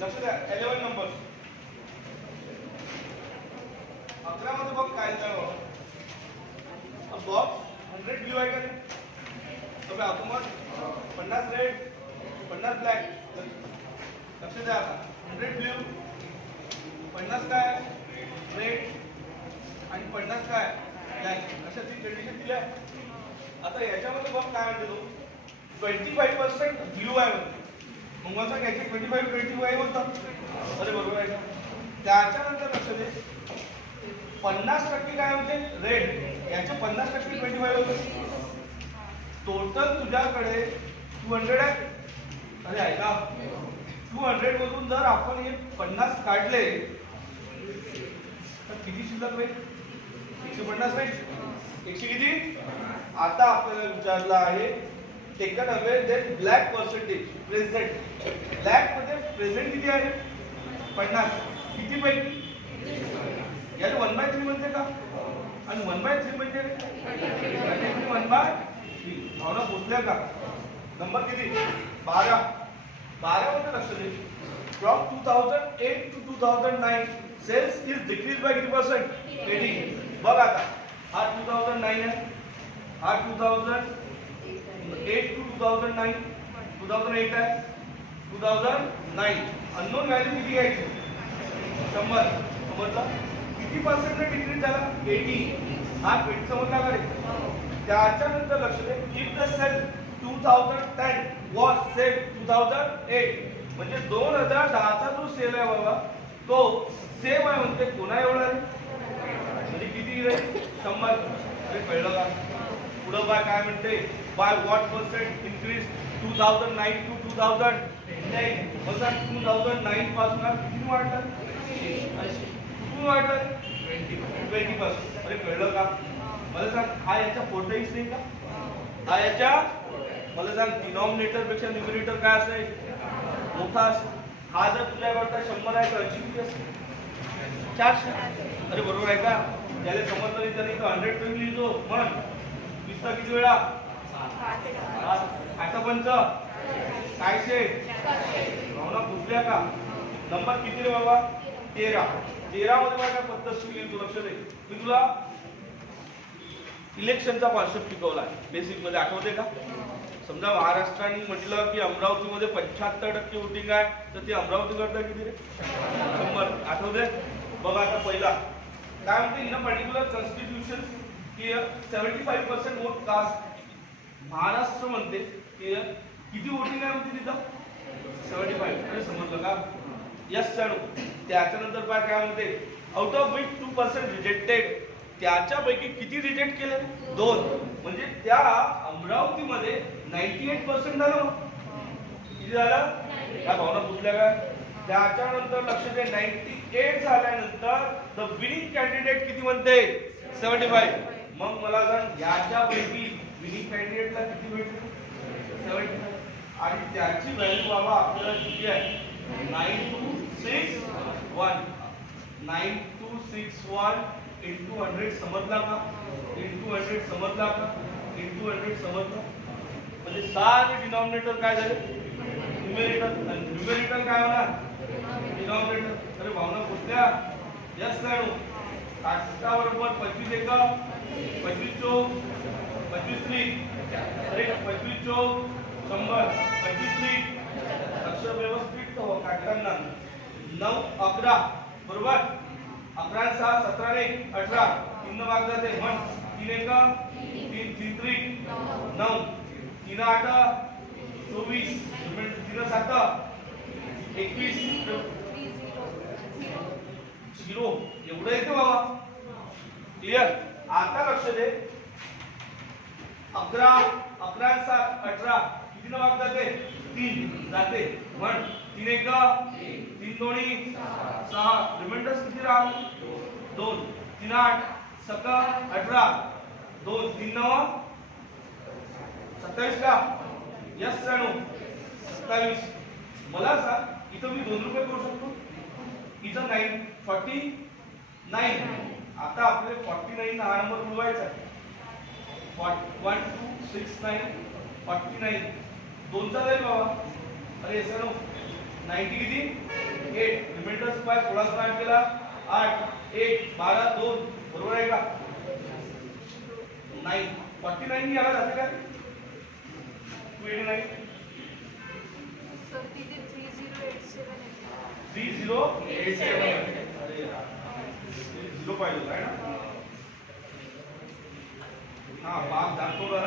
लक्ष द्या 11 नंबर 11 मध्ये बघ काय लिहिलं बॉक्स 100 ब्ल्यू आहे का नाही तर आपण 50 रेड 50 ब्लॅक लक्ष द्या आता 100 ब्ल्यू 50 काय रेड आणि 50 काय ब्लॅक अशा ती कंडिशन दिली आहे. आता याच्यामध्ये बघ काय म्हणते तो 25% ब्ल्यू आहे म्हणते मग मला सांग याचे 25 होतं अरे बरोबर आहे का. त्याच्यानंतर लक्ष दे 50% काय म्हणते रेड याचे 50% 25 होतं टोटल तुझ्याकडे 200 आहे. अरे ऐका 200 मधून जर आपण हे 50 काढले तर किती शिल्लक राहील 150 राहील 100 किती. आता आपल्याला विचारलं आहे taken away then black percentage present black मध्ये प्रेझेंट किती आहे 50 किती पैकी याला 1/3 म्हणते का आणि 1/3 म्हणजे 1/3 भावना पोचल्या का. नंबर किती 12 मध्ये लक्ष दे from 2008 to 2009 sales is decrease by किती पर्सेंट 80. बघ आता हा 2009 आहे हा 2008 to 2009 2008 आहे 2009 अननोन व्हॅल्यू किती घ्यायची 100 समजला किती पर्सेंट डिक्रीज झाला 80 हा 20 समजला का रे. त्याच्यानंतर लक्ष दे if the sale 2010 was same 2008 म्हणजे 2010चा जो सेल आहे बाबा तो सेम आहे म्हणते कोणा एवढा आहे म्हणजे किती रे 100. अरे कळलं का. पुढं बाय काय म्हणते by what percent increase 2009 to 2010 म्हणजे 2009 पासून किती वाढलं कुठून वाढलं 20%. अरे कळलं का. मला सांग हा याच्या पोर्टाईस नाही का हा याच्या मला सांग डिनॉमिनेटर पेक्षा न्यूमरेटर काय असेल मोठा असेल. हा जर तुझ्याकडचा 100 आहे तर 80 किती असेल 400. अरे बरोबर आहे का. ज्याला समजलं नाही त्याने 100 टू लिहितो म्हण 20 किती वेळा 8 काय शे भावना पुसल्या का. नंबर किती रे बाबा 13 मध्ये काय पद्धतशीर लिहितो लक्ष दे. मी तुला इलेक्शनचा कॉन्सेप्ट शिकवला बेसिक मध्ये आठवते का. समजा महाराष्ट्राने म्हटलं की अमरावतीमध्ये 75% वोटिंग आहे तर ते अमरावती करता किती रे 100 आठवते. बघा आता पहिला काय म्हणते इन अ पर्टिक्युलर कॉन्स्टिट्यूशन की 75% वोट कास्ट महाराष्ट्र म्हणते की किती वोटिंग आहे म्हणते तिथं 75. अरे समजलं का. Yes sir. त्याच्यानंतर काय म्हणते आउट ऑफ विच 2% रिजेक्टेड त्याच्यापैकी किती रिजेक्ट केले 2 म्हणजे त्या अमरावतीमध्ये 98% झालं किती झालं काय भावना पुसल्या का. त्याच्यानंतर लक्ष दे 98 झाल्यानंतर द विनिंग कॅन्डिडेट किती म्हणते 75. मग मला सांग याच्यापैकी विनिंग कॅन्डिडेटला किती भेटते 70 आणि त्याची व्हॅल्यू बाबा आपल्याला किती आहे 9261 into 100 समजला का into 100 समजला का into 100 समजला म्हणजे सारे डिनॉमिनेटर काय झाले न्यूमरेटर आणि न्यूमरेटर काय होणार डिनॉमिनेटर. अरे भावना पुसल्या यस सर. 8 बरोबर 25 1 25 चौक 25 3 अरे 25 चौक 100 25 3 अक्षर व्यवस्थित काढताना 9 11 बरोबर 11 6 17 ने 18 3 भाग जाते म्हण 3 1 3 3 3 9 3 8 24 3 7 21 0 एवढं येते बाबा क्लिअर. आता लक्ष दे 11 11 7 18 किती भाग जाते 3 जाते म्हण 3 1 3 2 6 रिमाइंडर्स किती राहणार 2 3 8 17 18 2 3 9 27 का यस सर 27. मला सांग इथं मी 2 रुपये करू शकतो इथं 49 आता आपल्याला 49 हा नंबर मिळवायचा 1 2 6 9 49 दोनचा जाईल बाबा. अरे सर 90 किती 8 रिमाइंडर स्क्वेअर 16 स्क्वेअर केला 8 1 12 2 बरोबर आहे का 9 49 याला जाते का 29 सर तिथे 3087 3087 अरे यार 0 पाहिजे होता है ना हा भाग दाखवला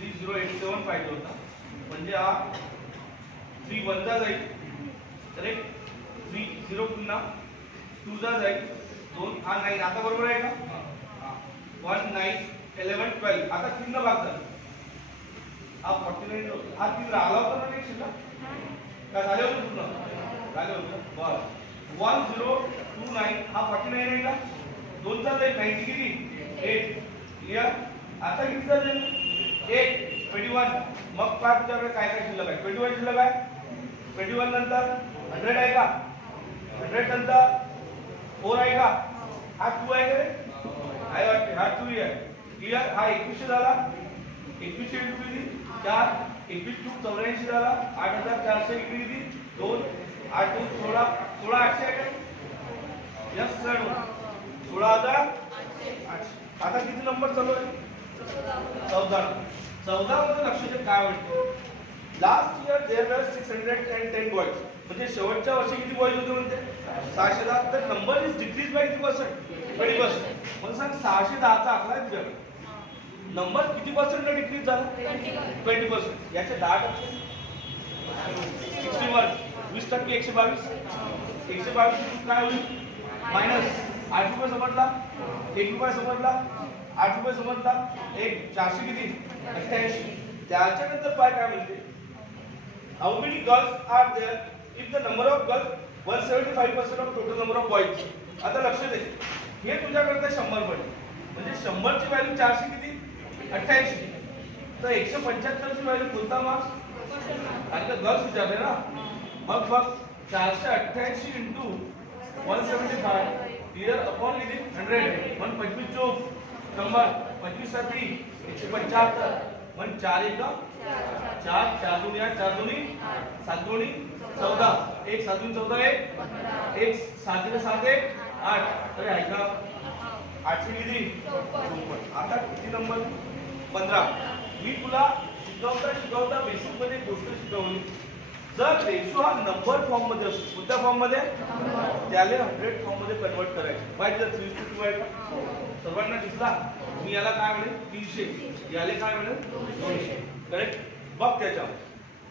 3087 पाहिजे होता म्हणजे हा 3 1 जा जाईल करेक्ट 3 0 पुन्हा 2 जा जाईल 2 हा 9 आता बरोबर आहे का 1 9 11 12 आता 3 न भाग झाला हा 49 हा 3 राहिला होता ना एक शिल्लक का झाले होते पूर्ण झाले होते बरं 1029 हा 49 आहे का 2 चा जाईल 90 किती 8 क्लियर आता किती जाईल 8 21 मग काय तुझ्याकडे काय काय शिल्लक आहे 21 शिल्लक आहे 21 नंतर 100 आहे का 100 नंतर 4 आहे का हा 2 आहे का रे आहे वाटते हा 2 आहे क्लियर हा 21 झाला 21 इंटू किती 4 21 चूक 84 झाला 8400 इकडे किती 2 8 2 16 16800 आहे का यस सर 16800 आता किती नंबर चालू आहे 14 मध्ये लक्ष द्या काय म्हणते last year there were 610 boys म्हणजे शेवटच्या वर्षी किती बॉयज होते म्हणते 610 तर नंबर इज डिक्रीज बाय किती पर्सेंट 20%. मला सांग 610 चा आकडा आहे तुझ्याकडे नंबर किती पर्सेंट डिक्रीज झाला 20%. याचे 10% 61 20% 122 122 काय होईल मायनस 8 रुपये समजला 1 रुपया समजला 8 रुपये समजला 1 400 किती 88. त्याच्यानंतर काय म्हणते how many girls are there if the number of girls 175% of total number of boys. आता लक्ष दे हे तुझ्याकडे 100 पडे म्हणजे 100 ची व्हॅल्यू 400 किती 88 तर 175 ची व्हॅल्यू कोणता मार्क्स आणि गर्ल्स विचारले ना मग बघ 488 इंटू 175 क्लियर अपॉन किती 100 1 25 चौक 100 25 साठी 175 1 4 1 4 4 2 या 4 2 7 2 14 1 7 2 14 1 7 7 1 8 अरे आहे का 8 किती आता किती नंबर 15. मी तुला शिकवता बेसिक मध्ये गोष्ट शिकवली जर रेशो हा नंबर फॉर्म मध्ये असतो कोणत्या फॉर्म मध्ये त्याला 100 फॉर्म मध्ये कन्वर्ट करायचे पाहिजे जर 3:2 आहे का सर्वांना दिसला मी याला काय म्हणेल 300 याला काय म्हणेल 200 करेक्ट बघ त्याच्या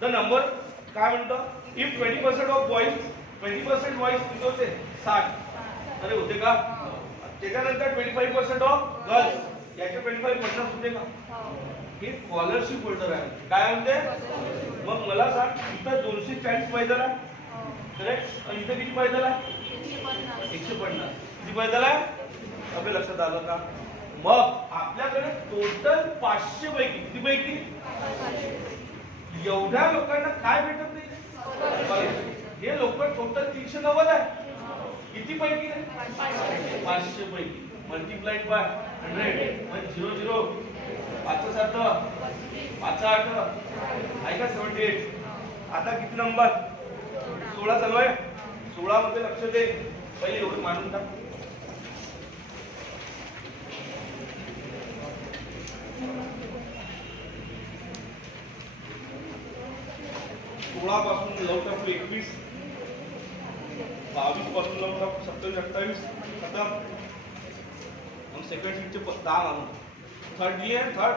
द नंबर काय म्हणतो इफ 20% ऑफ बॉयज 20% बॉयज किती होते 60 अरे होते का त्याच्यानंतर 25% ऑफ गर्ल्स याचे 25 50 होते का हे स्कॉलरशिप होल्डर आहे काय म्हणते मग मला सांग इथं 240 पाहिजे ना करेक्ट आणि इथं किती पाहिजे 150 किती पाहिजे अबे लक्षात आलं का मग आपल्याकडे टोटल 500 पैकी किती पैकी एवढ्या लोकांना काय भेटत नाही हे लोक टोटल 390 आहे किती पैकी 500 पैकी मल्टीप्लाइड बाय 100 म्हणजे 0 5 7 5 8 आहे का 78. आता किती नंबर 16 चालू आहे 16 मध्ये लक्ष दे पहिले एवढं मानून टाक 16 पासून लावून टाकू 21 22 पासून लावून टाकू 27 28 खतम मग सेकंड शीटचे 10 मानू थर्ड ये थर्ड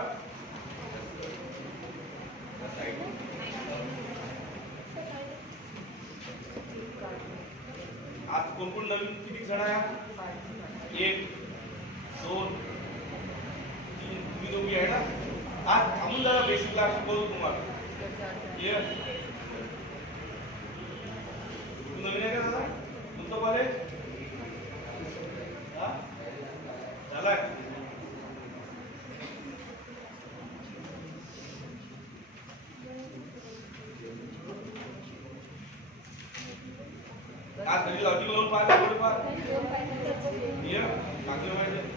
आज कोण कोण नवीन किती जण आहे 1 2 3 तुम्ही दोघी आहे ना आज थांबून जरा बेसिक क्लास शिकवतो तुम्हाला ये नवीन आहे का दादा कोणतं कॉलेज झालाय आज घरी लॉजिक लावून पाहिजे थोडे फार ये चांगलं माहिती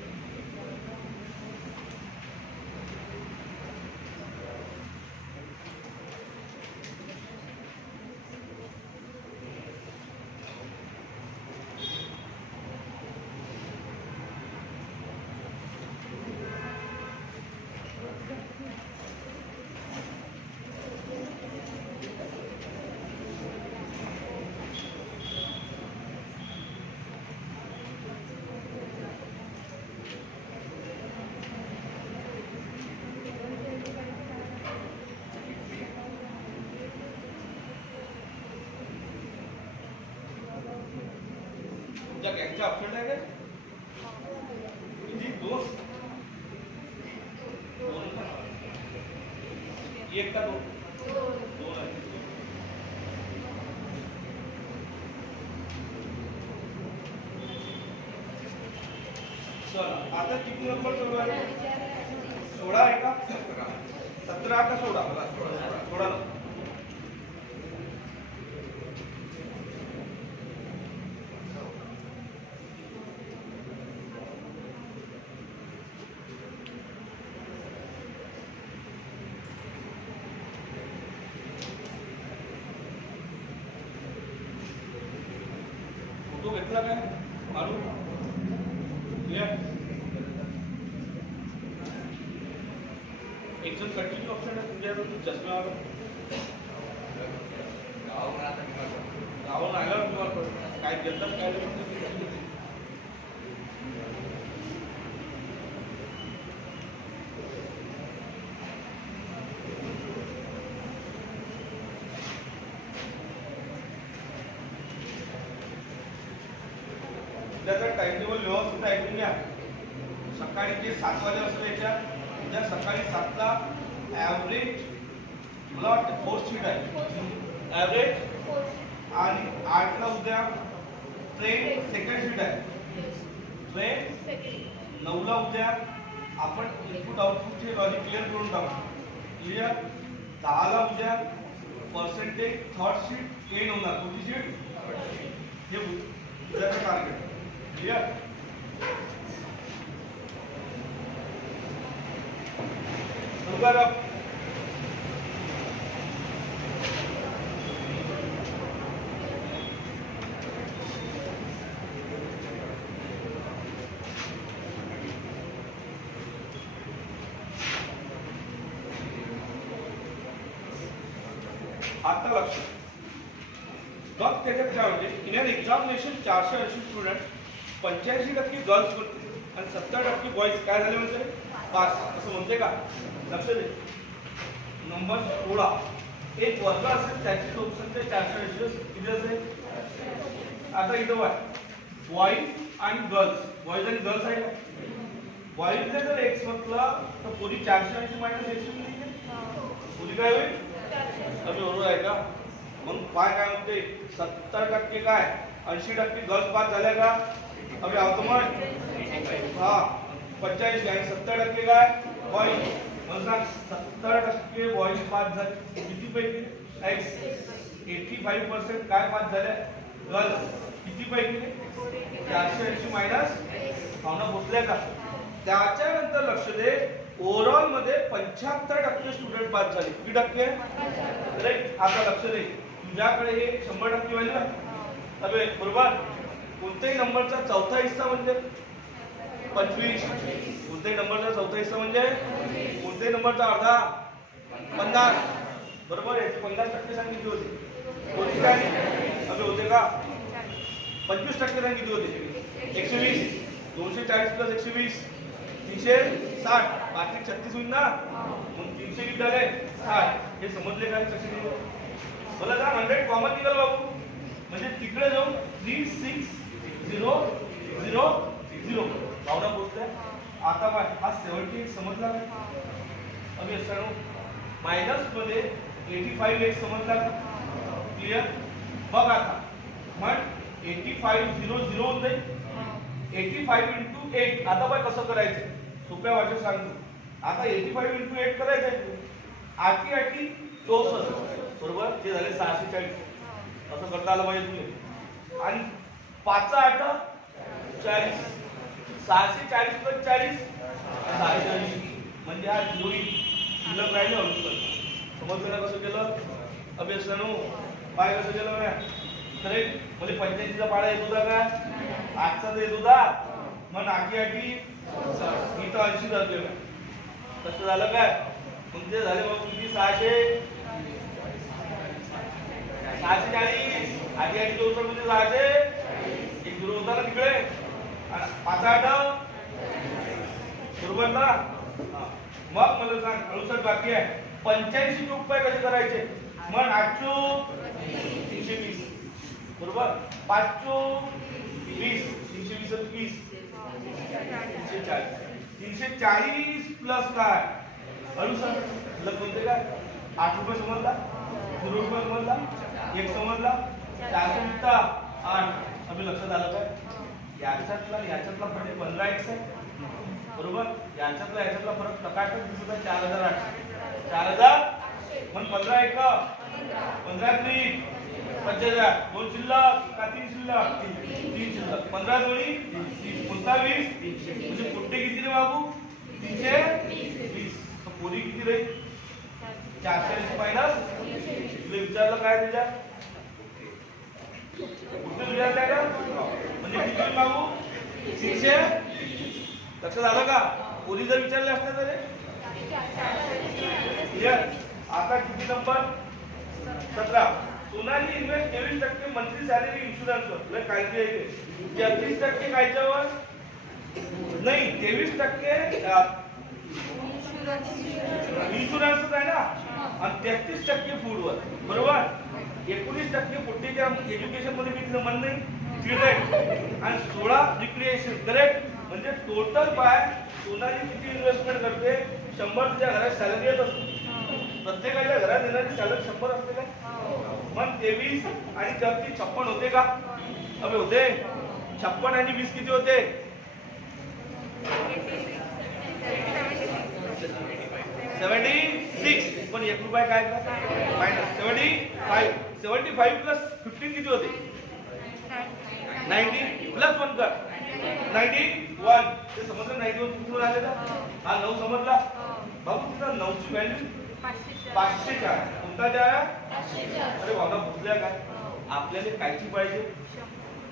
याच्या ऑप्शन आहे काय? किती? दोन एक का दोन? दोन आहे. चला आता किती नंबर चालू आहे? 16 आहे का? 17 का 16? 16. फोटो घेतला काय? मारू क्लियर. एकदम कंटिन्यू ऑप्शन आहे तुमच्याकडून चष्मा गावाहून आल्यावर तुम्हाला काय घेतात काय त्याचा टाइम टेबल व्यवस्थित ऐकून घ्या. सकाळी जे 7 वाजे असेल उद्या सकाळी 7ला ॲव्हरेज मला वाटतं 4 सीट आहे ॲव्हरेज, आणि 8ला उद्या ट्रेन सेकंड सीट आहे ट्रेन. 9ला उद्या आपण इनपुट आउटपुटचे लॉजिक क्लिअर करून टाकू क्लिअर. 10ला उद्या पर्सेंटेज थर्ड सीट एंड होणार. कुठली सीट? हे उद्याचं टार्गेट क्लिअर. आता लक्ष मग त्याच्यात काय म्हणजे in an examination 480 student 85% girls होते आणि 70% बॉईज काय झाले म्हणजे पास असं म्हणते का? लक्ष दे. नंबर 16 एक वर्ग असेल त्याची लोकसंख्या 480 किती असेल? आता इथं बॉईज आणि गर्ल्स आहे का? बॉईजला जर एक्स म्हटलं तर पुरी 480 मायनस एक्स पुरी काय होईल? कमी बरोबर आहे का? मग काय म्हणते 70% काय 80% गर्ल्स पास झाल्या का? अभी आवतो हा 85 आणि 70% काय बॉईज. मग 70% बॉईज पास झाले किती पैकी? एक्स. 85% काय पास झाले? गर्ल्स. किती पैकी? 480 मायनस भावना पोचल्या का? त्याच्यानंतर लक्ष दे ओव्हरऑल मध्ये 75% स्टुडंट पास झाले. किती टक्के? राईट. आता लक्ष दे तुझ्याकडे हे 100% व्हॅल्यू आहे अबे बरोबर. कोणत्याही नंबरचा चौथा हिस्सा म्हणजे 25. कोणत्याही नंबरचा चौथा हिस्सा म्हणजे कोणत्याही नंबरचा अर्धा 50 बरोबर. याचे 50% सांगितले होते कोणती काय अबे होते का? 25% सांगितले होते 120. 240 प्लस 120 360. 5 36 होईल ना. मग 300 किती झाले? 60. हे समजले काय? कसे मला का 100 कॉमन निघाल बाबू म्हणजे तिकडे जाऊन 3600 भावना पोहोचल्या. आता काय हा 78 समजला का? अभि असं मायनस मध्ये 85 एक समजला का? क्लिअर. बघ आता मग 8500 होते 85 इंटू 8. आता बाय कसं करायचं सोप्या भाषेत सांगतो. आता 85 इंटू 8 करायचंय 8 64 बरोबर. ते झाले 640. असं करता आलं पाहिजे तुम्ही. आणि 5 8 40 640 प्लस 40 640 म्हणजे हा 0 शिल्लक राहिले. समजलं ना कसं केलं? अभ्यासानो काय कसं केलं ना? तर म्हणजे 85चा पाडा येत होता का? 8चा येत होता. मग 8 इथं 80 झाले. कसं झालं काय? मग ते झाले मग किती? 640 8 64 म्हणजे 600 एक 0 होता ना तिकडे. 5 8 बरोबर ना. मग मला सांग 68 बाकी आहे. 85 चे उपाय कसे करायचे? मग 8 320 बरोबर. 5 20 320 20 340 340 प्लस काय अनुसार लग बोलते काय 8 रुपये समजला 0 रुपये समजला 1 समजला 4 8 अभी लक्षात आलं काय याच्यातला म्हणजे 15x आहे बरोबर याच्यातला फरक टकाटक दिसत आहे 4008 4000 पण 15 एक 15 3 5000 2 शिल्लक का 3 शिल्लक 3 शिल्लक 15 दोन्ही 29 म्हणजे पुट्टे किती रे बाबू 320 पोरी किती रे 480 मायनस तुला विचारलं काय त्याच्या पुट्टे विचारलंय का म्हणजे किती बाबू 300 लक्षात आलं का पोरी जर विचारले असते तर क्लिअर आता किती number 17 Sonali invest 23% monthly salary इन्शुरन्सवर लय काळजी आहे ते 33% कायच्यावर नाही 23% इन्शुरन्सच आहे ना आणि 33% फूडवर बरोबर 19% पुढच्या एज्युकेशन मध्ये मी संबंध नाही चिल्ड्रन आणि 16 रिक्रिएशन करेक्ट म्हणजे टोटल पाय सोनाली किती इन्व्हेस्टमेंट करते 100 तुझ्या घरात सॅलरी येत असते प्रत्येकाच्या घरात येणारी सॅलरी 100 असते का मग 23 आणि 34 56 होते का अबे होते 56 आणि 20 किती होते 76 पण 1 रुपये काय मायनस 75 प्लस 15 किती होते 90 प्लस 1 कर 91 ते समजलं 91 कुठून आले ना हा 9 समजला बाबू तुझा 9 ची व्हॅल्यू 504 कोणता द्या अरे बाबा बुजल्या काय आपल्याला कायची पाहिजे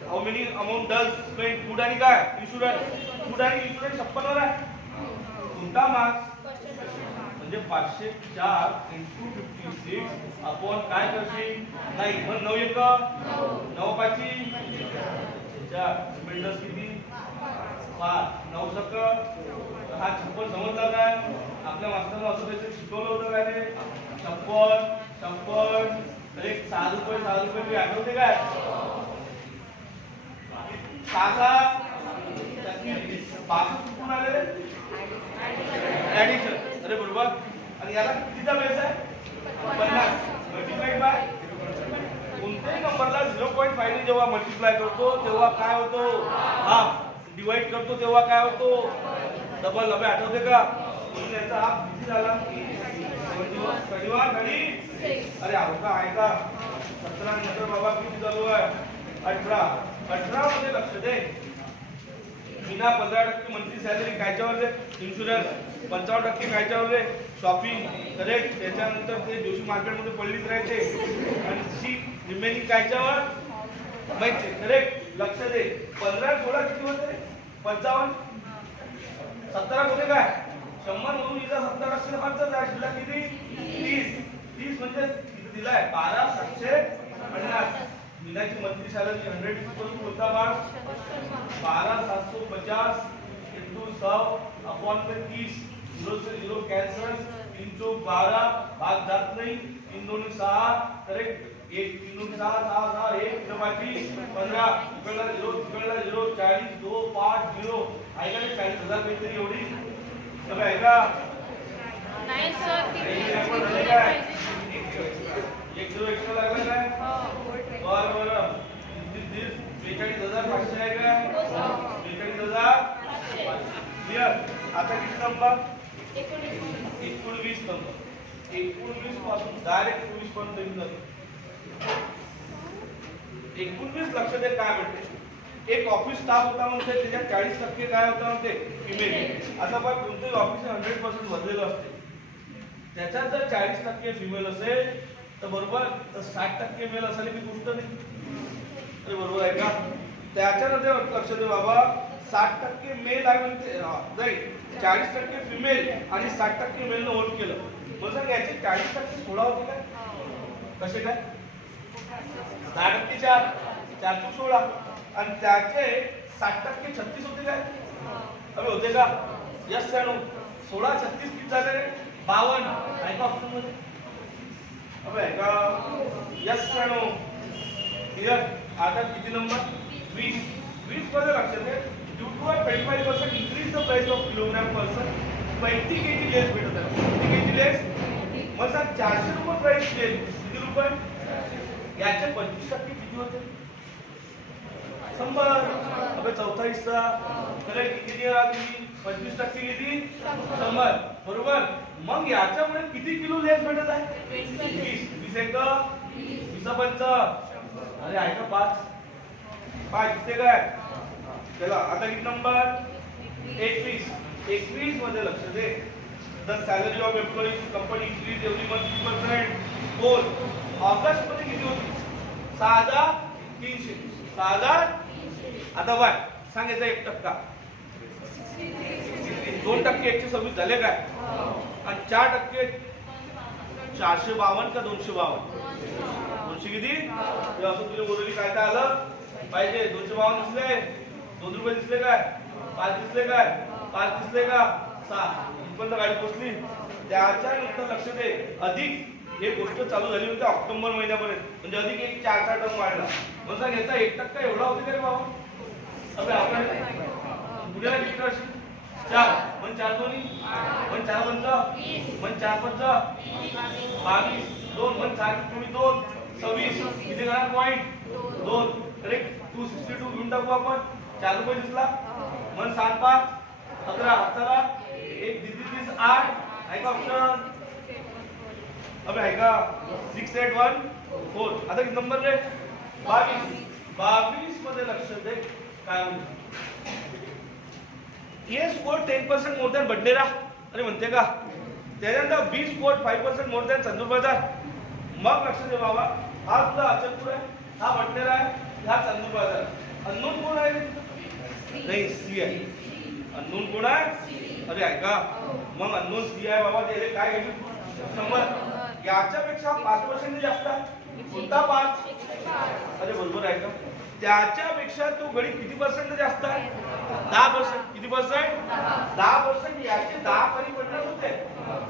how many amount does spend food आणि काय इन्शुरन्स फूड आणि इन्शुरन्स 56 वर आहे कोणता मार्क्स म्हणजे 504 * 56 अपॉन काय करशील नाही मग 9 1 9 5 4 बिल्डर्स किती 5 9 सक हा 56 समजला काय आपल्या मास्तरला असं त्याचं शिकवलं होतं काय रे 56 एक 6 रुपये मी आठवते काय 6 5 कुठून आले रे ऍडिशन अरे बरोबर आणि याला कितीचा बेस आहे 50 मल्टिप्लाइड बाय कोणत्याही नंबरला 0.5 ने जेव्हा मल्टिप्लाय करतो तेव्हा काय होतो हाफ डिवाइड करतो तेव्हा काय होतो डबल अबे आठवते का म्हणून याचा हाफ किती झाला 21 आणि अरे आवका आहे का 17 नंतर बाबा किती चालू आहे 18 मध्ये लक्ष दे बिना 15% मंथली सॅलरी कायच्यावर रे इन्शुरन्स 55% कायच्यावर रे शॉपिंग करेक्ट त्याच्यानंतर ते जोशी मार्केटमध्ये पडलीच राहायचे आणि सी रिमेनिंग कायच्यावर माहिती करेक्ट लक्ष दे 15 16 किती होते 55 17 होते काय 100 मधून इथं 70% खर्च आहे शिल्लक किती 30 म्हणजे इथं दिलाय 12750 महिन्याची मंथली सॅलरी 100 होता मार्क्स 12750 into 100 अपॉन 30 0 से 0 कैंसल 312 भाग जात नहीं 3 2 6 करेक्ट 1 3 2 6 6 6 1 बाकी 15 इकडला 0 तिकडला 0 40 2 5 0 आहे का 40000 काहीतरी एवढी सब आहे का नाही सर एक 0 एक्स्ट्रा लागला काय बरं 42500 आहे का 42500 क्लियर आता किती नंबर 19 नंबर 19 पासून डायरेक्ट 24 पर्यंत येऊन जातो 19 लक्ष दे काय म्हणते एक ऑफिस स्टाफ होता म्हणजे त्याच्यात 40% काय होता म्हणते फिमेल आता पण कोणतेही ऑफिस 100% भरलेलं असते त्याच्यात जर 40% फिमेल असेल तर बरोबर तर 60% मेल असायला की गोष्ट नाही अरे बरोबर आहे का त्याच्यामध्ये लक्ष दे बाबा 60% मेल आहे म्हणते नाही 40% फिमेल आणि 60% मेलनं वोट केलं मग सांग याचे 40% सोडा होते काय कसे काय 10% 4 4 16 आणि त्याचे 60% 36 होते काय अबे होते का यस सर 16 36 किती झाले 52 आहे का ऑप्शन मध्ये अबे आहे का यस सर क्लियर आता किती नंबर 20 20 मध्ये लक्षात घ्या due to a 25% increase the price of kilogram person 20 kg less भेटत आहे 20 kg लेस मग सांग 400 रुपये प्राइस लेस किती रुपये याचे 25% किती होते 100 अबे चौथा हिस्सा करेक्ट किती दिला तुम्ही 25% किती 100 बरोबर मग याच्यामुळे किती किलो लेस भेटत आहे 20 20 एक 20 पंच अरे आहे का 5 दिसते काय चला आता किती नंबर 21 मध्ये लक्ष दे the salary of employees company increase every month 3% बोल ऑगस्ट मध्ये किती होती 6,300 6,300 आता बाय सांगायचा 1% 2% 126 झाले काय आणि 4% 452 का 252 200 किती हे असं तुला बोलली काय काय आलं पाहिजे 252 दिसले 2 रुपये दिसले काय 5 दिसले काय 5 दिसले का 6 इथपर्यंत गाडी पोहोचली त्याच्या नंतर लक्ष दे अधिक हे गोष्ट चालू झाली होती ऑक्टोबर महिन्यापर्यंत म्हणजे अधिक एक 4 टक्के वाढला मग सांग याचा 1% एवढा होते का रे बाबा अबे आपण पुढे किती असेल 4 पण 4 दोन्ही पण 4 पंच पण 4 पंच 22 2 पण 4 तुम्ही 2 26 किती घाला पॉइंट 2 करेक्ट 262 घेऊन टाकू आपण 4 रुपये दिसला मन 7 5 11 चला 1 30 30 8 आहे का ऑप्शन अबे आहे का 6 8 1 4 आता किती नंबर रे 22 मध्ये लक्ष दे काय होईल ये स्कोर 10% मोर दॅन बडनेरा अरे म्हणते का त्याच्यानंतर 20 स्कोर 5% मोर दॅन चंदूर बाजार मग लक्ष दे बाबा हा तुझा अचलपूर आहे हा बडनेरा आहे हा चंदूर बाजार अननोन कोण आहे नाही सी आहे अननोन कोण आहे अरे ऐका मग अननोन सी आहे बाबा त्याला काय घेतलं 100 याच्यापेक्षा 5% जास्त आहे कोणता 5 अरे बरोबर आहे का त्याच्यापेक्षा तो गडी किती पर्सेंट जास्त आहे 10% किती पर्सेंट 10% याचे 10 कधी 50 होते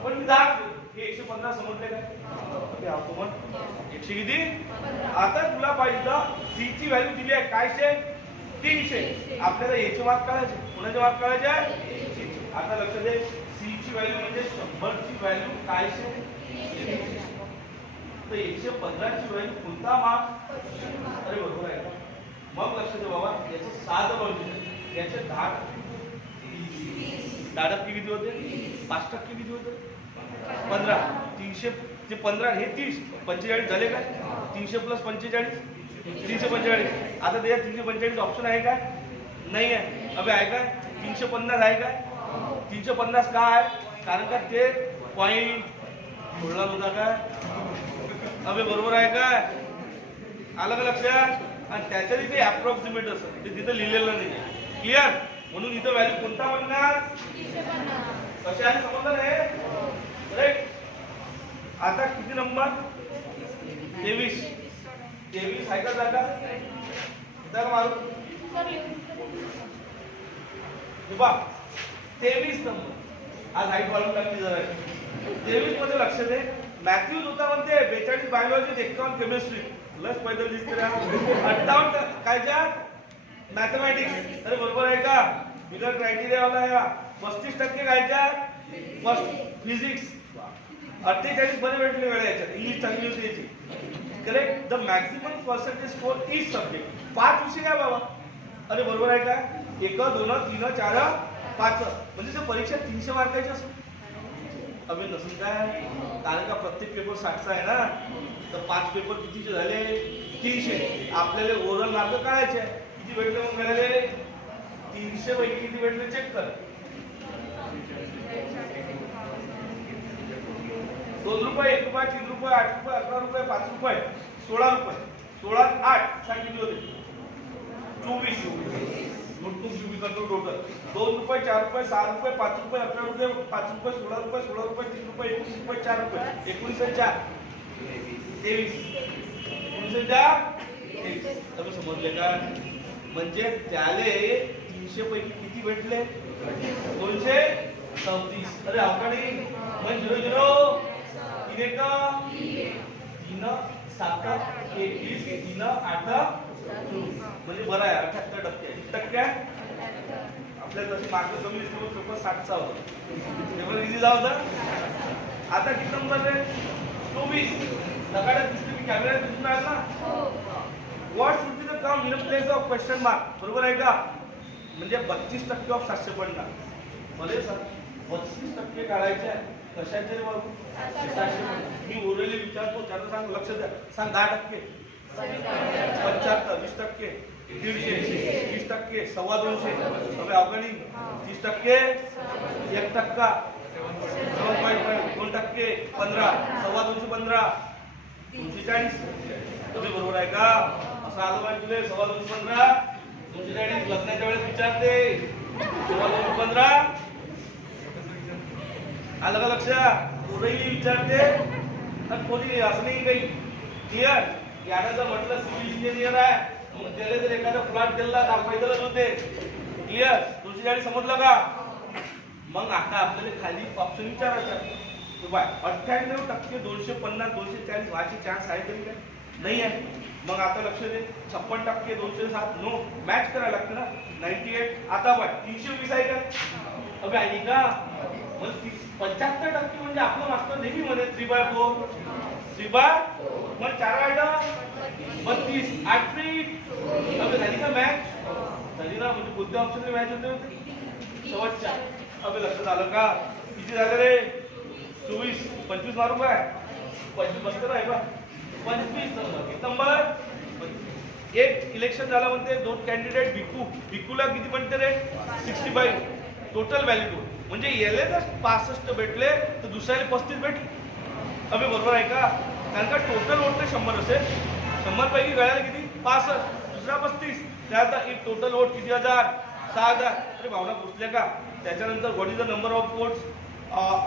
पण मी 10 हे 115 समजले काय आपण मग 100 किती आता तुला पाहिजे सी ची व्हॅल्यू दिली आहे काय शे 300 आपल्याला याचे मार्क काढायचे कोणाचे मार्क काढायचे आता लक्ष दे सी ची व्हॅल्यू म्हणजे 100 ची व्हॅल्यू काय शे तर 115 ची व्हॅल्यू कोणता मार्क अरे बरोबर आहे मग लक्ष दे बाबा याचं 7 लॉजिक याचे 10% किती होते 5% किती होते 15 300 ते 15 हे 30 45 झाले काय 300 प्लस 45 345 आता त्याच्यात 345 ऑप्शन आहे काय नाही आहे अबे आहे काय 350 आहे काय 350 का आहे कारण का ते पॉइंट बोलला नव्हता काय अबे बरोबर आहे काय आलं का लक्षात आणि त्याच्या तिथे अप्रॉक्सिमेट असं ते तिथे लिहिलेलं नाही क्लिअर म्हणून इथं व्हॅल्यू कोणता म्हणणार कशा आहे समजलं नाही राईट आता किती नंबर 23 आहे का जागा जागा मारू बा 23 नंबर आज हाईट वाढून लागली जरा 23 मध्ये लक्ष दे मॅथ्यूज होता म्हणते 42 बायोलॉजी 51 केमिस्ट्री लस पैदल दिसते 58 कायच्या मॅथमॅटिक्स अरे बरोबर आहे का बिगर क्रायटेरिया वाला या 35% कायच्या फिजिक्स 48 बरे भेटले वेळ याच्यात इंग्लिश चांगली होती याची correct the maximum percentage score is subject 5 विषय काय बाबा अरे बरोबर आहे का 1 2 3 4 5 म्हणजे ते परीक्षा 300 मार्काची असो अबे नसून काय कारण का प्रत्येक पेपर 60चा आहे ना तर 5 पेपर कितीचे झाले 300 आपल्याला ओरल मार्क काढायचे किती भेटले मग मिळाले 300 पैकी किती भेटले चेक कर 2 रुपये 1 रुपये 3 रुपये 8 रुपये 11 रुपये 5 रुपये 16 रुपये 16 8 सांग किती होते 24 नोटबुक जुबी करतो टोटल 2 रुपये 4 रुपये 6 रुपये 5 रुपये 11 रुपये 5 रुपये 16 रुपये 16 रुपये 3 रुपये 21 रुपये 4 रुपये 19 4 23 19 4 तुम्ही समजले का म्हणजे त्याले 300 पैकी किती भेटले 234 अरे अवकाळी मग 0 0 3 1 3 7 21 3 8 म्हणजे बरं आहे 78%. किती टक्के आहे? आपल्याला तशी मार्क कमी दिसतो पेपर 60चा होता. पेपर इझी जा होता. आता किती नंबर आहे? 24. सकाळी दिसते की कॅमेरा दिसून राहिला ना. What should be the come in place of question mark? बरोबर आहे का? म्हणजे 32% ऑफ 750. भले सर 32% काढायचे आहे. कशाचे बाबू? 750. मी ओरली विचारतो त्याला सांग, लक्ष द्या. सांग 10%, 75, 20%, 150, 30%, 250, अबे अवगणी 30%, 1%, 7.5, 2%, 15, 215, 240. तुम्ही बरोबर आहे का? असं आलं पाहिजे तुले 215, 240. लग्नाच्या वेळेस विचारते 215. आलं का लक्षात? पोरही विचारते आणि कोणी असं नाही काही. क्लिअर? यानं जर म्हटलं सिव्हिल इंजिनियर आहे मग त्याला जर एखादा प्लॉट दिला दाखवायचं होते. क्लिअर? 240 समजलं का? मग आता आपल्याला खाली ऑप्शन विचारायचा. बाय 98%, 250, 240 व्हायचे चान्स आहे तरी काय? नाही आहे. मग आता लक्ष दे. 56%, 207 नो मॅच करायला लागतं ना. 98. आता बाय 320 आहे का? अबे आहे का? मग 75% म्हणजे आपलं मास्टर नेहमी म्हणे 3/4. 3/4 मग 4 आयटम 32, 8 फीट. अबे झाली का मॅच? झाली ना. म्हणजे कोणत्या ऑप्शनने मॅच होते? शेवटच्या. अबे लक्षात आलं का? किती झालं रे? 24. 25 मारू काय? 25 बसतं आहे का? 25 नंबर. किती नंबर? एक इलेक्शन झालं म्हणते 2 कॅन्डिडेट भिक्कूला किती म्हणते रे? 65 टोटल व्हॅल्यू. म्हणजे याले जर 65 भेटले तर दुसऱ्याला 35 भेटले. अबे बरोबर आहे का? कारण का टोटल वोट 100 असेल. 100 पैकी गळ्याला किती? 65, दुसरा 35. त्याचा एक टोटल वोट किती हजार? 6000. अरे भावना पोचल्या का? त्याच्यानंतर what is the number of votes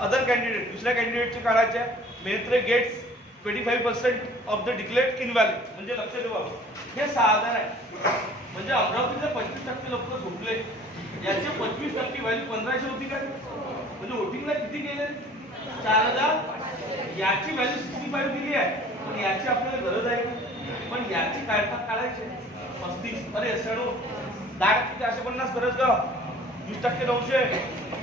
other candidate? दुसऱ्या कॅन्डिडेटचे काढायचे. Mehtre gets 25% of the declared invalid. म्हणजे लक्ष ठेवा हे 6000 आहे. म्हणजे अमरावतीचे 25% लोक झोपले. याचे 25% व्हॅल्यू 1500 होती काय? म्हणजे वोटिंगला किती गेले? 4000. याची व्हॅल्यू 65 दिली आहे. पण याची आपल्याला गरज आहे का? पण याची काढायचे 35. अरे सणू 10% 450 गरज का? 20% 900.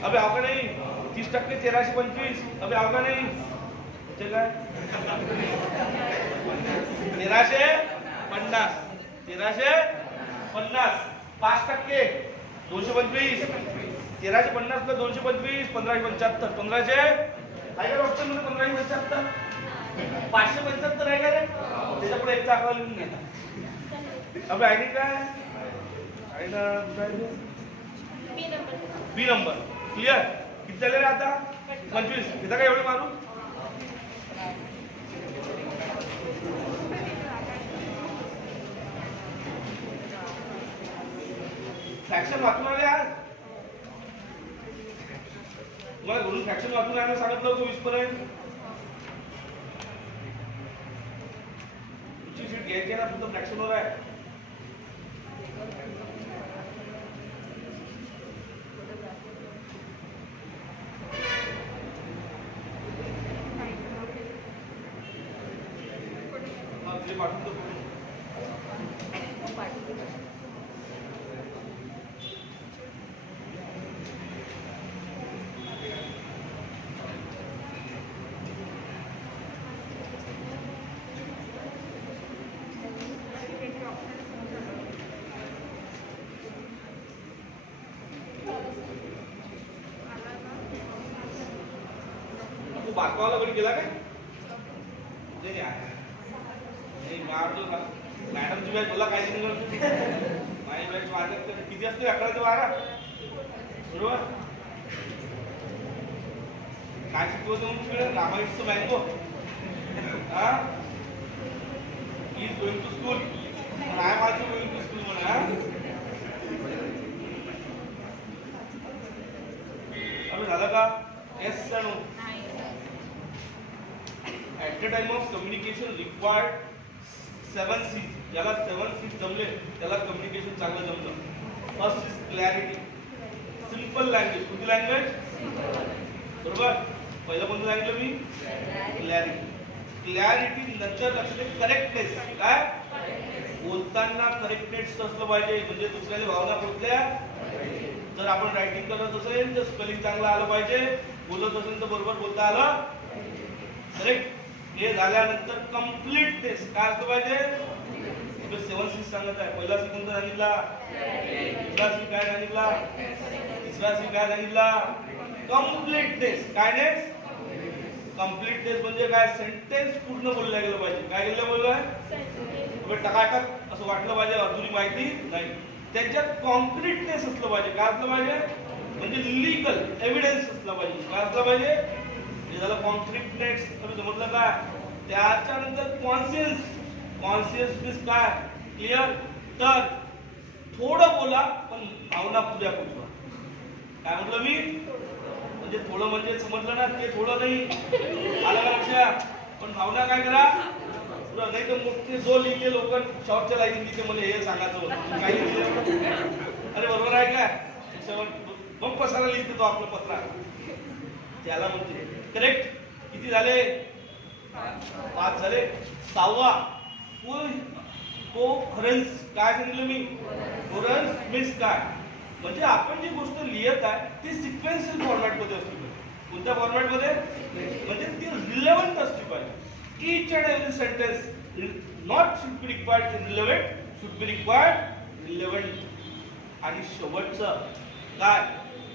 अबे अवघड नाही. 30% 1325. अबे अवघड नाही. ते काय 1350. 1350. 5% 225. 1350 प्लस 225 1575. 1500 आहे का ऑप्शन मध्ये? 1575. 575 आहे का रे? त्याच्या पुढे एक आकडा लिहून घ्या. अबे आहे काय? आहे ना. बी नंबर. क्लिअर? किती झाले रे आता? 25. इथं काय एवढे मारू? फ्रॅक्शन वाचून आले आज? तुम्हाला घरून फ्रॅक्शन वाचून आणायला सांगितलं होतं 20 पर्यंत. तुमची सीट घ्यायची आहे ना, तुमचं फ्रॅक्शनवर आहे. पाठवून दो. तू बातवाला घरी गेला काय? नाही आहे. मॅडमची बॅच बोला काय माझी बॅच वाजत किती असते? 11 ते 12. बरोबर? काय शिकवतो मग तिकडे? रामायणचं बँको. हा is going to school. I am also going to school म्हणा. अबे झालं का? Yes sir. At the time of communication required 7 C's. याला 7 C's जमले त्याला कम्युनिकेशन चांगलं जमलं. First is clarity. Simple language. कुठली लँग्वेज? बरोबर. पहिलं कोणतं सांगितलं मी? क्लॅरिटी. क्लॅरिटी नंतर लक्ष दे. करेक्टनेस. काय? बोलताना करेक्टनेस असलं पाहिजे, म्हणजे दुसऱ्याला भावना पोचल्या. जर आपण रायटिंग करत असेल तर स्पेलिंग चांगलं आलं पाहिजे, बोलत असेल तर बरोबर बोलता आलं. करेक्ट. हे झाल्यानंतर कम्प्लीटनेस काय असलं पाहिजे. 7 सांगत आहे. पहिला सी कोणता सांगितला, दुसरा सी काय सांगितला, तिसरा सी काय सांगितला, कम्प्लीटनेस. कायनेस, कम्प्लीटनेस म्हणजे काय, सेंटेन्स पूर्ण बोललं गेलं पाहिजे. काय केलं बोललोय, टकाटक असं वाटलं पाहिजे, अधुरी माहिती नाही. त्याच्यात कॉन्क्रीटनेस असलं पाहिजे. काय असलं पाहिजे, म्हणजे लिगल एव्हिडन्स असलं पाहिजे. काय असलं पाहिजे, हे झालं कॉन्क्रीटनेस. तुम्ही समजलं काय. त्याच्यानंतर कॉन्शियस. कॉन्शियस मीन्स काय, क्लिअर. तर थोडं बोला पण भावना पुऱ्या पोचवा. काय म्हटलं मी, म्हणजे थोडं म्हणजे समजलं ना, ते थोडं नाही आलं का लक्षात. पण भावना काय करा पुरा. नाही तर मोठे जो लिहिते लोक शॉर्टच्या लाईन लिहिते, मला हे सांगायचं होतं काही लिहिलं. अरे बरोबर आहे काय, मग पसारा लिहिते तो आपलं पत्र, त्याला म्हणते करेक्ट. किती झाले, 5 झाले. 6वा कोहरन्स. काय सांगितलं मी, कोहरन्स मीन्स काय, म्हणजे आपण जी गोष्ट लिहित आहे ती सिक्वेन्शियल फॉर्मॅट मध्ये असली पाहिजे. कोणत्या फॉर्मॅट मध्ये, म्हणजे ती रिलेव्हंट असली पाहिजे. Each and every sentence not should be required irrelevant, should be required relevant. आणि शेवटचं काय,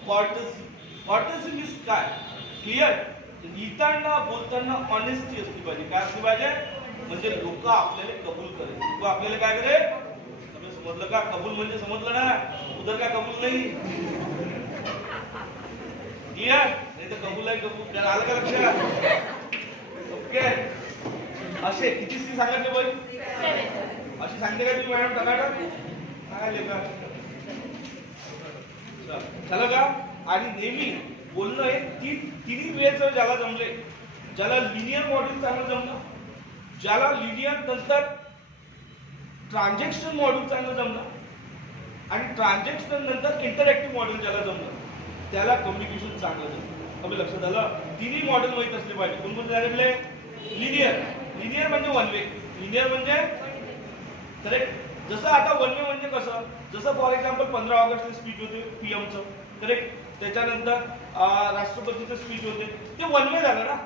कॉर्टसी. कॉर्टसी मीन्स काय, क्लिअर. लिहिताना बोलताना ऑनेस्टी असली पाहिजे. काय असली पाहिजे, म्हणजे लोक आपल्याला कबूल करेल. लोक आपल्याला काय करेल, समजलं का. कबूल म्हणजे समजलं ना, उधर का कबूल नाही, क्लिअर. नाही तर कबूल आहे कबूल, त्याला आलं का लक्षात. ओके. असे किती सी सांगितले बाई, अशी सांगते का तुम्ही मॅडम टकाटक, सांगायले का. झालं का. आणि नेहमी बोलणं हे तिन्ही वेळेचं ज्याला जमले, ज्याला लिनियर मॉड्यूल चांगलं जमलं, ज्याला लिनियर नंतर ट्रान्झॅक्शन मॉड्यूल चांगलं जमलं, आणि ट्रान्झॅक्शन नंतर इंटरॅक्टिव्ह मॉड्यूल ज्याला जमलं, त्याला कम्युनिकेशन चांगलं जमलं. कमी लक्षात आलं. तिन्ही मॉडेल माहित असले पाहिजे. कोणकोणते सांगितले, लिनियर. लिनियर म्हणजे वन वे. लिनियर म्हणजे करेक्ट. जसं आता वन वे म्हणजे कसं, जसं फॉर एक्झाम्पल 15 ऑगस्टला स्पीच होते पीएमचं, करेक्ट. त्याच्यानंतर राष्ट्रपतीचं स्पीच होते, ते वन वे झालं ना.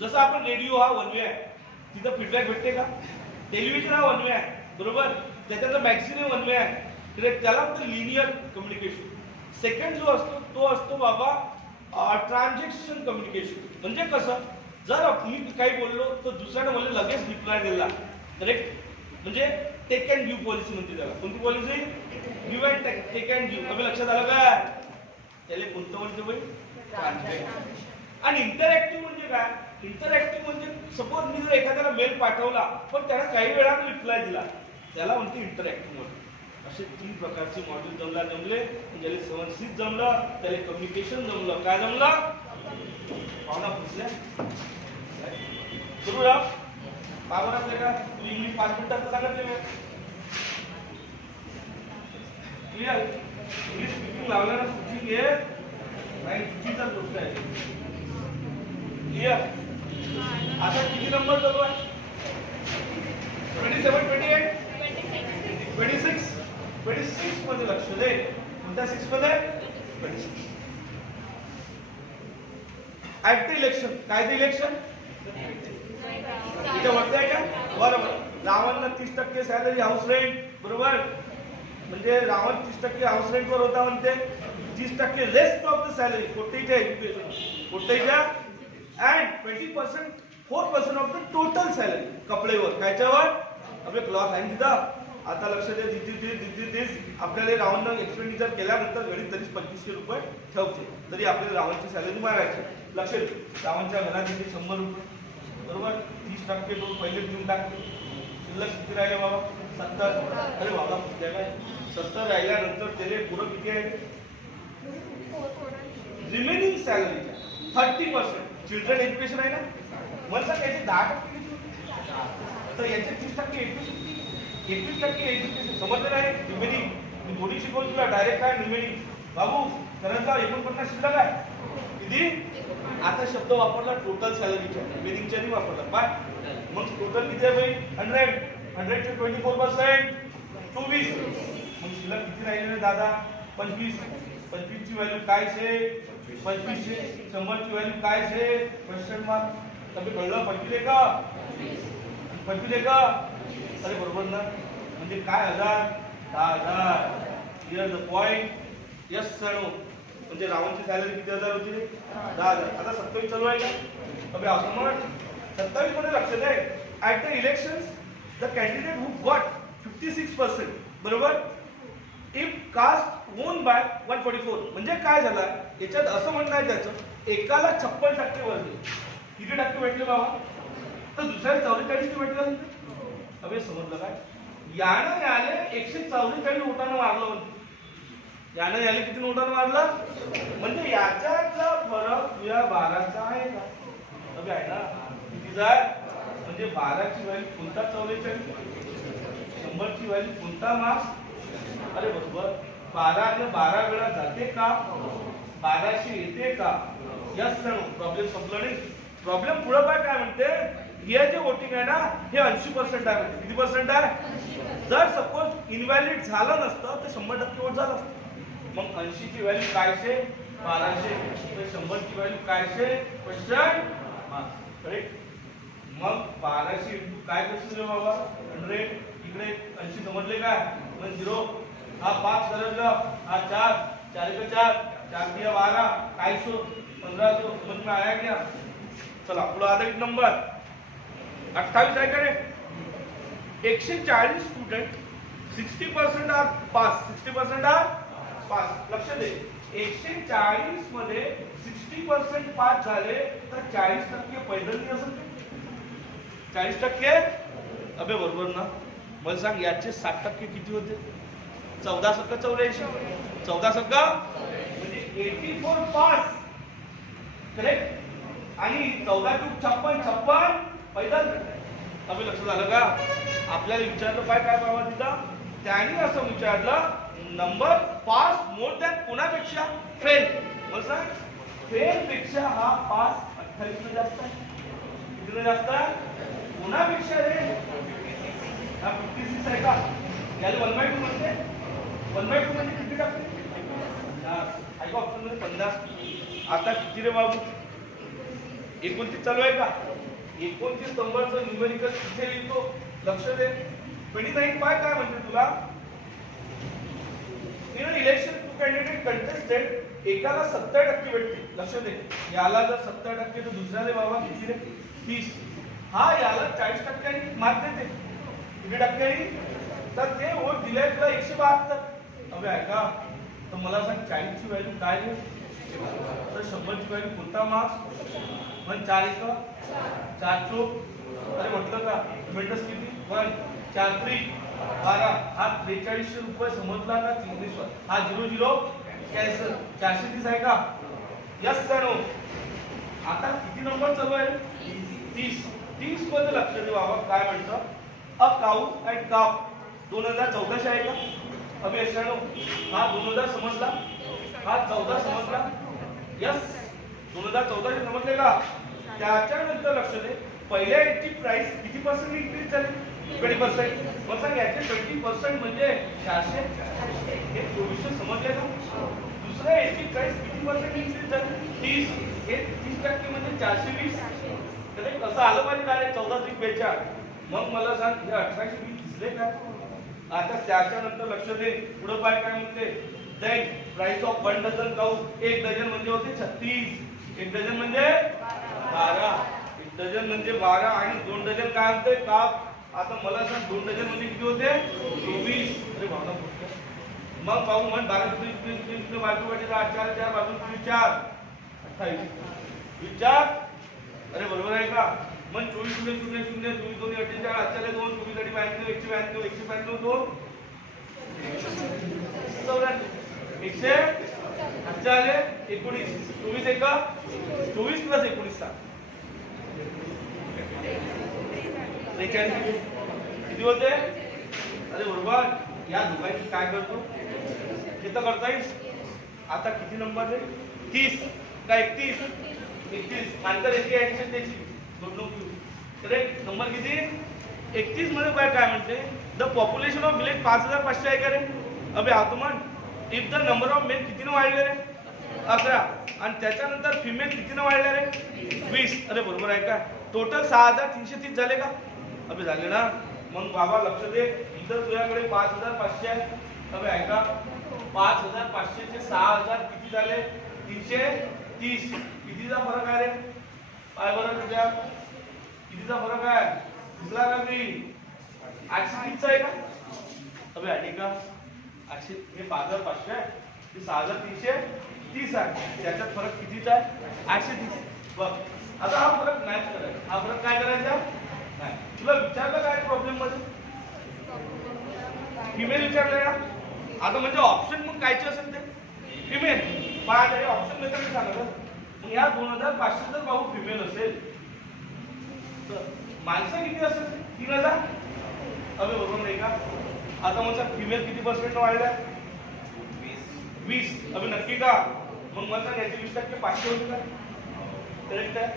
जसं आपण रेडिओ हा वन वे आहे, तिथं फीडबॅक भेटते का. टेलिव्हिजन हा वन वे आहे, बरोबर. त्याच्यानंतर मॅगझिन वन वे आहे, करेक्ट. त्याला म्हणते लिनियर कम्युनिकेशन. सेकंड जो असतो तो असतो बाबा ट्रान्झॅक्शन कम्युनिकेशन. म्हणजे कसं, जर मी काही बोललो तर दुसऱ्याने मला लगेच रिप्लाय दिला, करेक्ट. म्हणजे टेक अँड गिव्ह पॉलिसी म्हणते त्याला. कोणती policy, give and take and give. कमी लक्षात आलं का. त्याला कोणतं म्हणते बाई, ट्रान्झॅक्शन. आणि इंटरॅक्टिव्ह म्हणजे काय, इंटरॅक्टिव्ह म्हणजे सपोज मी जर एखाद्याला मेल पाठवला पण त्याला काही वेळाने रिप्लाय दिला, त्याला म्हणते इंटरॅक्टिव्ह मॉड्यूल. असे 3 प्रकारचे मॉड्यूल जमले. ज्याला 7 जमलं त्याला कम्युनिकेशन जमलं. काय जमलं, भावना पुसल्या. करूया पावर असले का, तुम्ही इंग्लिश 5 मिनिटात सांगितले मी, क्लिअर. इंग्लिश स्पीकिंग लावल्यानं स्पीकिंग हे नाही, चुकीचा गोष्ट आहे. क्लिअर. आता किती नंबर चालू आहे, 27, 28, 26. 26 मध्ये लक्ष दे. कोणत्या 6 मध्ये, 26. At the election. काय ते इलेक्शन, इथे वरती आहे का, बरोबर. रावणला 30% सॅलरी हाऊस रेंट, बरोबर. म्हणजे रावण 30% हाऊस रेंट वर होता, म्हणते 30% रेस्ट ऑफ द सॅलरी कोटेच्या एज्युकेशन, कोटेच्या, and 20% 4% of the total salary कपडेवर. कायच्यावर, आपले क्लॉथ आहे तिथं. आता लक्ष द्या, जिथे आपल्याला रावणनं एक्सपेंडिचर केल्यानंतर घरी तरी 2500 रुपये ठेवते, तरी आपल्याला रावणची सॅलरी मागायची. लक्ष द्या, रावणच्या घरात इथे 100 रुपये, बरोबर. 30% तो पहिले देऊन टाकले. शिल्लक किती राहिले बाबा, 70. अरे बाबा कुठल्या काय 70 राहिल्यानंतर त्याला पुरं किती आहे, रिमेनिंग सॅलरीच्या 30%. चिल्ड्रन एज्युकेशन आहे ना, म्हणतात याचे 10% तर याचे 30% 21% एज्युकेशन. समजलं नाही, रिमेनिंग. मी थोडी शिकवली तुला, डायरेक्ट काय रिमेनिंग बाबू. त्यानंतर 49 शिल्लक आहे. किती, आता शब्द वापरला टोटल सॅलरीच्या, रिमेनिंगच्या नाही वापरला. काय मग टोटल किती आहे भाई, 100. 100 चे 24%, 24. मग शिल्लक किती राहिलेले दादा? 25. 25 ची व्हॅल्यू काय छे? 25 छे. 100 ची व्हॅल्यू काय छे? Question mark. तुम्ही कळलं 25 का? 25 का? अरे बरोबर ना. म्हणजे काय 1000? 10,000. Here the point. Yes sir. म्हणजे रावणची सॅलरी किती हजार होती रे? 10,000. आता 27 चालू आहे का? अबे असं म्हण. 27 मध्ये लक्ष दे. At the elections the candidate who got 56%, बरोबर, इफ कास्ट वोन बाय 144. म्हणजे काय झालं याच्यात? असं म्हणणं आहे त्याचं एकाला 56% वरले. किती टक्के भेटले बाबा? तर दुसऱ्याला 44 भेटले. अबे समजलं काय? यानं याले 144 नोटानं मारलं. म्हणजे यानं याले किती नोटानं मारलं? म्हणजे याच्यातला फरक या 12चा आहे का? अबे आहे ना. कितीचा आहे? म्हणजे 12ची व्हॅल्यू कोणता 44? 100 ची व्हॅल्यू कोणता मार्क्स? अरे बरोबर. 12 ने 12 वेळा जाते का? 1200 येते का? Yes sir. प्रॉब्लेम संपला नाही. प्रॉब्लेम पुढे काय म्हणते? हे जे वोटिंग आहे ना हे 80% आहे. किती पर्सेंट आहे? जर सपोज इनव्हॅलिड झालं नसतं तर 100% वोट झालं असतं. मग 80 ची व्हॅल्यू काय छे? 1200. 100 ची व्हॅल्यू काय छे? Question mark. करेक्ट. मग 1200 इंटू काय करशील रे बाबा? 100. इकडे 80 समजले काय? मग 0. हा 5 सरळ. हा 4. 4 का 4. 4 दिया 12. काय सो? 1500. समझ में आया क्या? चला पुढे आता एक नंबर 28 आहे का रे? 140 student 60% are pass. 60% are pass. लक्ष दे. 140 मध्ये 60% पास झाले तर 40% पैदल नाही असेल. 40%? अबे बरोबर ना. मला सांग याचे 60% किती होते? 14 सक्का 84. 14 सक्का म्हणजे 84 पास. करेक्ट. आणि 14 × 56 पैदल. अबे लक्षात आलं का? आपल्याला विचारलं काय बाबा तिथं? त्यांनी असं विचारलं नंबर पास मोर दॅन कोणापेक्षा? फेल. मला सांग फेल पेक्षा हा पास 28 ने जास्त आहे. किती जास्त आहे? कोणापेक्षा रे? हा 56 आहे का? याला 1/2 म्हणते. 1/2 म्हणजे किती टक्के? 50. ऐका ऑप्शन मध्ये 50. आता किती रे बाबू? 29 चालू आहे का? 29 नंबरचं न्यूमेरिकल किती लिहितो? लक्ष दे. 29 काय म्हणते तुला? In election two candidate contested एकाला 70% भेटते. लक्ष दे. याला जर 70% तर दुसऱ्याला बाबा किती रे? 30. हा याला 40% मार्क देते. किती टक्के? तर ते वोट दिले तुला 172. अबे ऐका. तर मला सांग 40 ची व्हॅल्यू काय आहे? तर 100 ची व्हॅल्यू कोणता मार्क्स? पण 4 1 4 चोक. अरे म्हटलं का? पेमेंटच किती? 1 4 3 12. हा 4300 रुपये समजला का? इंग्लिशवर. हा 0 0 कॅन्सल. 430 आहे का? Yes sir. आता किती नंबर चालू आहे? 30. 30 मध्ये लक्ष दे बाबा काय म्हणतं? अ काऊ अँड काफ 2014 आहे का? अबे सर हा 2000 समजला. हा 14 समजला. यस 2014 समजले का? त्याच्यानंतर लक्ष दे. पहिल्या एंट्री प्राइस किती पर्सेंट इन्क्रीज झाली? 20%. मग सांग याचे 20% म्हणजे 400. हे 2400 समजले का? दुसऱ्या एंट्री प्राइस किती पर्सेंट इन्क्रीज झाली? 30. हे 30% म्हणजे 420. तर कसं आलं पाहिजे काय? 14 मग मला सांग हे 1820 दिसले का? आता त्याच्यानंतर लक्ष दे. पुढे काय म्हणते? Then price of 1 dozen cow. 1 dozen म्हणजे होते 36. 1 डझन म्हणजे 12. 1 डझन म्हणजे 12 आणि 2 डझन काय म्हणते? काप. आता मला सांग 2 डझन म्हणजे किती होते? 24. अरे भावना बोलतो. मग पाहू म्हण 12 20 बाजू वाटे 4 4 बाजू 4 28. विचार. अरे बरोबर आहे का? मग 24 0 0 0 24 2 48 आजच्याला 2 24 साठी 92 192 192 2 100 आजच्याले 19 24 1 24 प्लस 19 7 43 किती होते? अरे बरोबर. या दोघांची काय करतो? किती करता येईल? आता किती नंबर आहे? 30 का 31? 31. अंतर याची ऍडिशन त्याची. करेक्ट. नंबर किती? 31 मध्ये काय म्हणते, द पॉप्युलेशन ऑफ विलेज 5500 आहे का रे? अबे हा तर म्हण, if the number of male कितीनं वाढले रे? 11. आणि त्याच्यानंतर फिमेल कितीनं वाढले रे? 20. अरे बरोबर आहे का? टोटल 6330 झाले का? अबे झाले ना. मग बाबा लक्ष दे, इथं तुझ्याकडे 5500 आहे. अबे ऐका, 5500 चे 6000 किती झाले? 330. कितीचा फरक आहे रे? काय बरं तुझ्या कितीचा फरक आहे? दिसला का मी? 830 आहे का? अबे आहे का? 800 हे 5500 आहे, हे 6330 आहे. त्याच्यात फरक कितीचा आहे? 830. बघ आता हा फरक मॅच करायचा. हा फरक काय करायचा? नाही. तुला विचारलं काय प्रॉब्लेम मध्ये? फिमेल विचारलं ना. आता म्हणजे ऑप्शन मग कायचे असेल ते फिमेल. पण हे ऑप्शन मेथड सांगत. मग या 2500 जर भाऊ फिमेल असेल तर माणसं किती असेल? 3000. अबे बरोबर नाही का? आता म्हणजे फिमेल किती पर्सेंट वाढल्या? 20. अबे नक्की का? मग म्हणतात याचे 20% 500 होते का? करेक्ट आहे.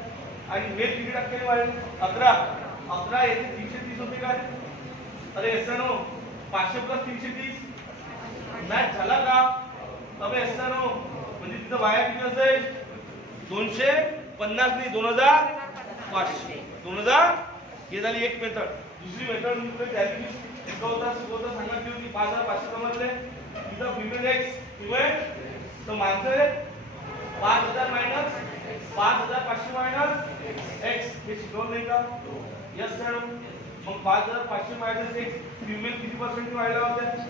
आणि मेल किती टक्क्याने वाढले? 11. 11 याचे 330 होते का? अरे ऐसा नो 500 + 330 मॅच झाला का? अबे ऐसा नो म्हणजे तिथं वाया किती असेल? 250 नाही 2500. 2000 हे झाली एक मेथड. दुसरी मेथड म्हणजे त्याची शिकवता सांगितली होती 5500 समजले. तिथं फिमेल एक्स फिमेल तर माणसं 5000 मायनस 5500 मायनस एक्स हे शिकवलं नाही का? Yes sir. मग 5500 मायनस एक्स फिमेल किती पर्सेंट वाढल्या होत्या?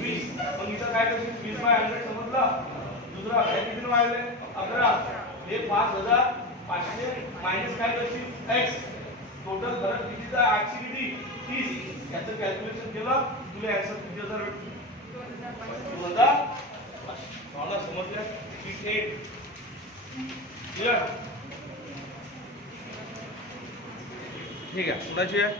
20. मग इथं काय करशील? 20/100 समजलं. दुसरा हे किती वाढले? 11. हे 5500 मायनस काय करशील? एक्स. टोटल फरक कितीचा? 800 किती? 30. याचं कॅल्क्युलेशन केलं तुला आन्सर किती होणार? 2000. समजलं? ठीक आहे. क्लियर? ठीक आहे. कुणाची आहे?